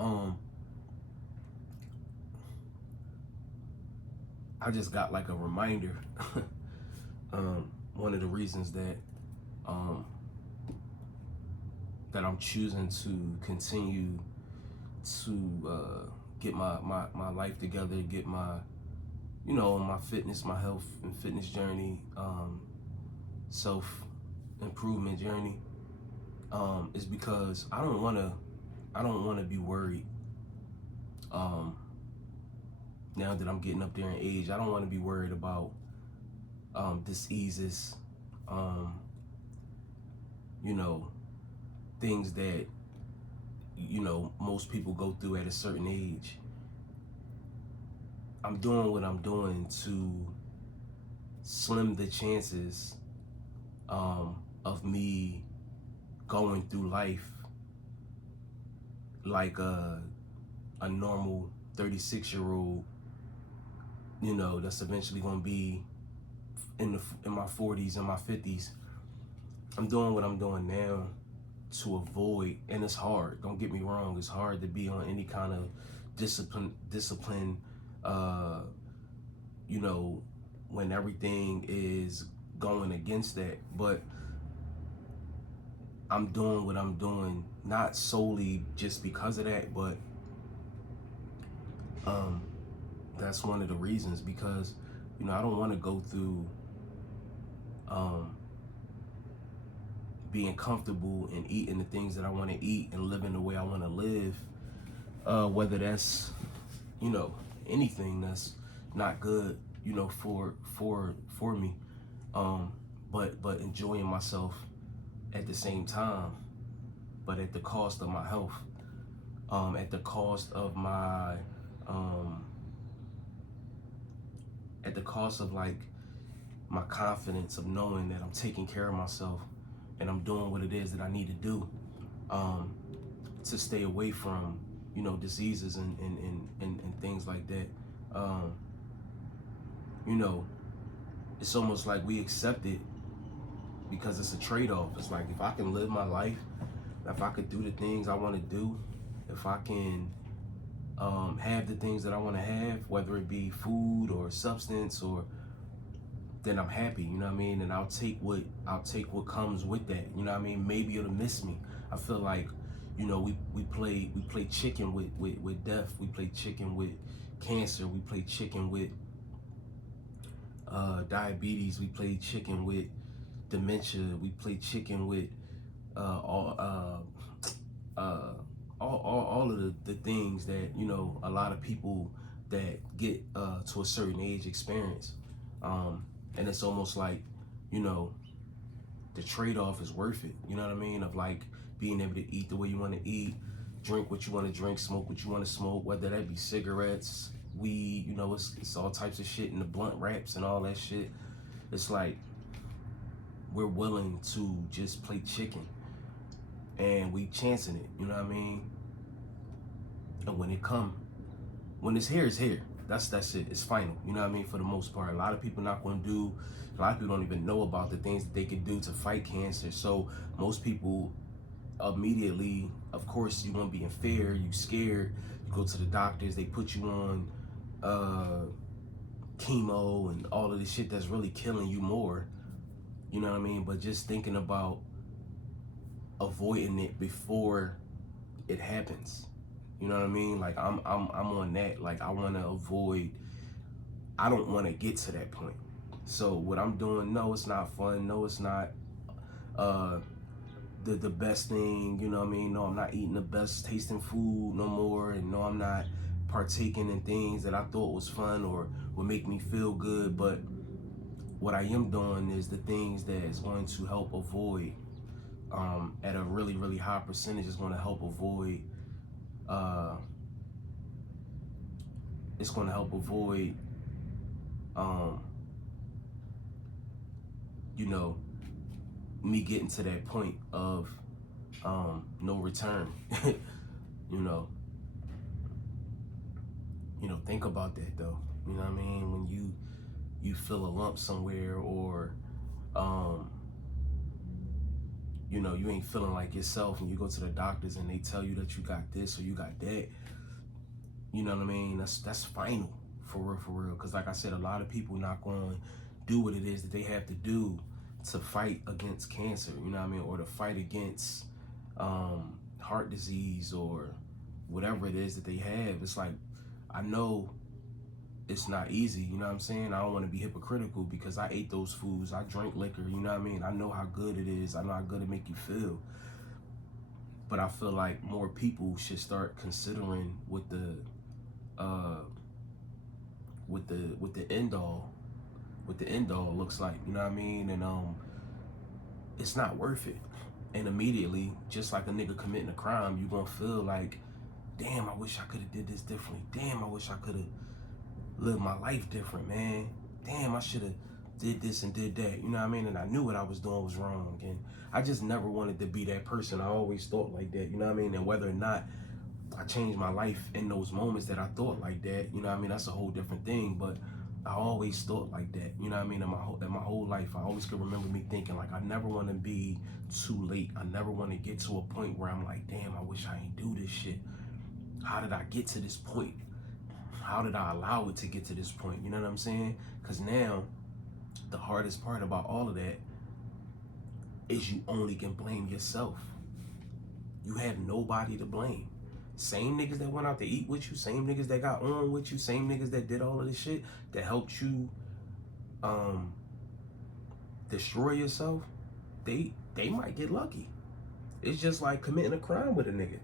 Um, I just got like a reminder. One of the reasons um, that I'm choosing to continue to get my life together, get my, my fitness, my health and fitness journey, self improvement journey, is because I don't want to be worried. Um, Now that I'm getting up there in age, I don't want to be worried about diseases, um, you know, things that most people go through at a certain age. I'm doing what I'm doing to slim the chances of me going through life like a normal 36-year-old, that's eventually gonna be in my 40s and my 50s. I'm doing what I'm doing now to avoid, and it's hard. Don't get me wrong, it's hard to be on any kind of discipline, uh, when everything is going against that. But I'm doing what I'm doing not solely just because of that, but um, that's one of the reasons, because I don't want to go through um, being comfortable and eating the things that I want to eat and living the way I want to live, whether that's you know anything that's not good, for me, but enjoying myself at the same time, but at the cost of my health, at the cost of my um, at the cost of like my confidence of knowing that I'm taking care of myself and I'm doing what it is that I need to do, um, to stay away from diseases and things like that. um, you know it's almost like we accept it because it's a trade-off. It's like, if I can live my life, if I could do the things I want to do, if I can have the things that I want to have, whether it be food or substance, or then I'm happy, you know what I mean? And I'll take what comes with that, you know what I mean? Maybe it'll miss me. I feel like, we play chicken with death. We play chicken with cancer. We play chicken with diabetes. We play chicken with dementia. We play chicken with all all of the things that a lot of people that get to a certain age experience, and it's almost like you know the trade-off is worth it, you know what I mean, of like being able to eat the way you want to eat, drink what you want to drink, smoke what you want to smoke, whether that be cigarettes, weed, it's all types of shit, in the blunt wraps and all that shit. It's like we're willing to just play chicken, and we chancing it, you know what I mean? And when it's here, it's here. That's it. It's final. You know what I mean? For the most part, a lot of people not going to do. A lot of people don't even know about the things that they can do to fight cancer. So most people immediately, of course, you won't be in fear. You scared. You go to the doctors. They put you on chemo and all of this shit that's really killing you more. You know what I mean? But just thinking about avoiding it before it happens. You know what I mean? Like I'm on that. Like I want to avoid. I don't want to get to that point. So what I'm doing, no, it's not fun. No, it's not uh the best thing. You know what I mean? No, I'm not eating the best tasting food no more, and no, I'm not partaking in things that I thought was fun or would make me feel good. But what I am doing is the things that is going to help avoid, at a really really high percentage, is going to help avoid. Uh, it's going to help avoid, um, you know, me getting to that point of no return. you know, think about that though. You know what I mean? When you feel a lump somewhere, or you know, you ain't feeling like yourself, and you go to the doctors and they tell you that you got this or you got that, you know what I mean? That's final, for real. Because like I said, a lot of people not going to do what it is that they have to do to fight against cancer, you know what I mean? Or to fight against heart disease or whatever it is that they have. It's like, I know it's not easy, you know what I'm saying? I don't want to be hypocritical because I ate those foods. I drank liquor, you know what I mean? I know how good it is. I know how good it make you feel. But I feel like more people should start considering what the end all looks like, you know what I mean? And it's not worth it. And immediately, just like a nigga committing a crime, you gonna feel like, damn, I wish I could have did this differently. Damn, I wish I could have lived my life different, man. Damn, I should have did this and did that, you know what I mean? And I knew what I was doing was wrong, and I just never wanted to be that person. I always thought like that, you know what I mean? And whether or not I changed my life in those moments that I thought like that, you know what I mean? That's a whole different thing, but I always thought like that, you know what I mean? In my whole life, I always could remember me thinking like, I never want to be too late. I never want to get to a point where I'm like, damn, I wish I ain't do this shit. How did I get to this point? How did I allow it to get to this point? You know what I'm saying? Because now, the hardest part about all of that is you only can blame yourself. You have nobody to blame. Same niggas that went out to eat with you, same niggas that got on with you, same niggas that did all of this shit, that helped you destroy yourself, they might get lucky. It's just like committing a crime with a nigga.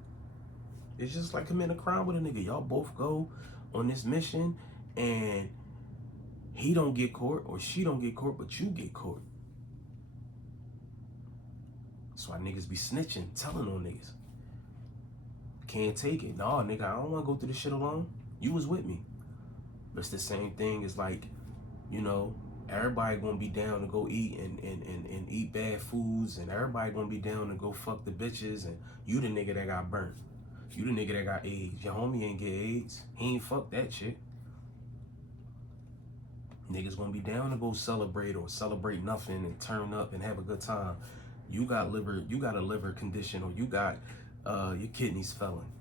It's just like committing a crime with a nigga. Y'all both go on this mission and he don't get caught or she don't get caught, but you get caught. That's why niggas be snitching, telling on niggas. Can't take it. Nah, nigga, I don't want to go through this shit alone. You was with me. But it's the same thing as like, you know, everybody gonna be down to go eat and eat bad foods, and everybody gonna be down to go fuck the bitches, and you the nigga that got burnt. You the nigga that got AIDS. Your homie ain't get AIDS. He ain't fuck that shit. Niggas gonna be down to go celebrate or celebrate nothing and turn up and have a good time. You got a liver condition, or you got your kidneys failing.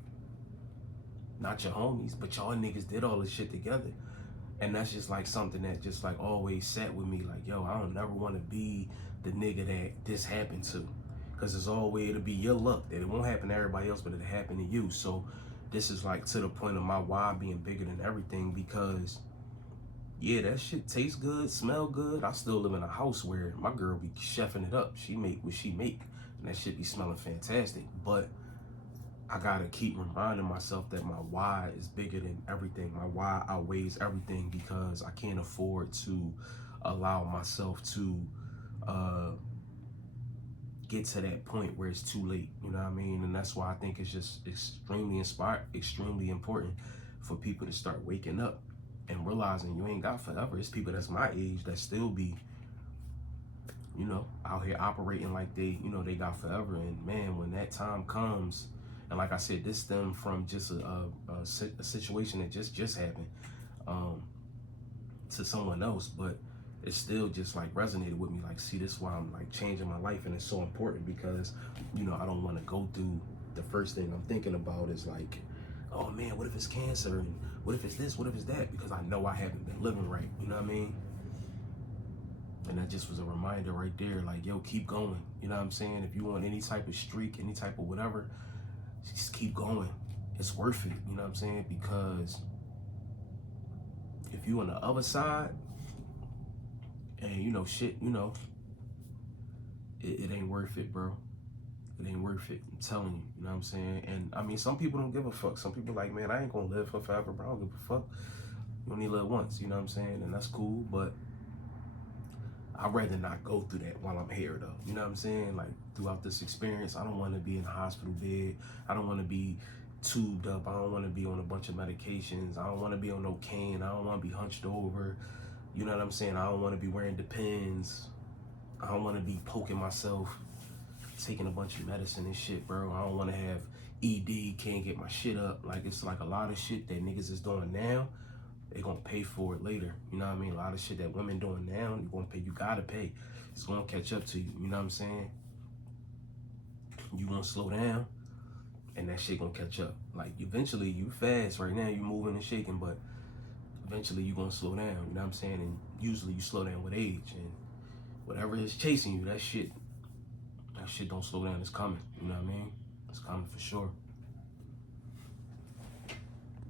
Not your homies, but y'all niggas did all this shit together. And that's just like something that just like always sat with me. Like, yo, I don't never want to be the nigga that this happened to. Because it's always, it'll be your luck that it won't happen to everybody else, but it'll happen to you. So this is like to the point of my why being bigger than everything, because yeah, that shit tastes good, smell good. I still live in a house where my girl be chefing it up. She make what she make, and that shit be smelling fantastic. But I gotta keep reminding myself that my why is bigger than everything. My why outweighs everything, because I can't afford to allow myself to get to that point where it's too late. You know what I mean? And that's why I think it's just extremely important for people to start waking up and realizing you ain't got forever. It's people that's my age that still be, you know, out here operating like they, you know, they got forever. And man, when that time comes, and like I said, this stemmed from just a situation that just happened to someone else, but it still just like resonated with me. Like, see, this is why I'm like changing my life, and it's so important, because, you know, I don't want to go through, the first thing I'm thinking about is like, oh man, what if it's cancer, and what if it's this, what if it's that, because I know I haven't been living right, you know what I mean? And that just was a reminder right there, like, yo, keep going, you know what I'm saying? If you want any type of streak, any type of whatever, just keep going. It's worth it, you know what I'm saying? Because if you on the other side, and you know, shit, you know, it ain't worth it, bro. It ain't worth it. I'm telling you, you know what I'm saying? And I mean, some people don't give a fuck. Some people like, man, I ain't gonna live for forever, bro. I don't give a fuck. You only live once, you know what I'm saying? And that's cool, but I'd rather not go through that while I'm here, though. You know what I'm saying? Like, throughout this experience, I don't want to be in a hospital bed. I don't want to be tubed up. I don't want to be on a bunch of medications. I don't want to be on no cane. I don't want to be hunched over. You know what I'm saying? I don't want to be wearing Depends. I don't want to be poking myself, taking a bunch of medicine and shit, bro. I don't want to have ED, can't get my shit up. Like, it's like a lot of shit that niggas is doing now. They're gonna pay for it later. You know what I mean? A lot of shit that women doing now, you're gonna pay, you gotta pay. It's gonna catch up to you, you know what I'm saying? you gonna slow down, and that shit gonna catch up. Like eventually, you fast right now, you moving and shaking, but eventually you gonna slow down. You know what I'm saying? And usually you slow down with age, and whatever is chasing you, that shit don't slow down. It's coming. You know what I mean? It's coming for sure.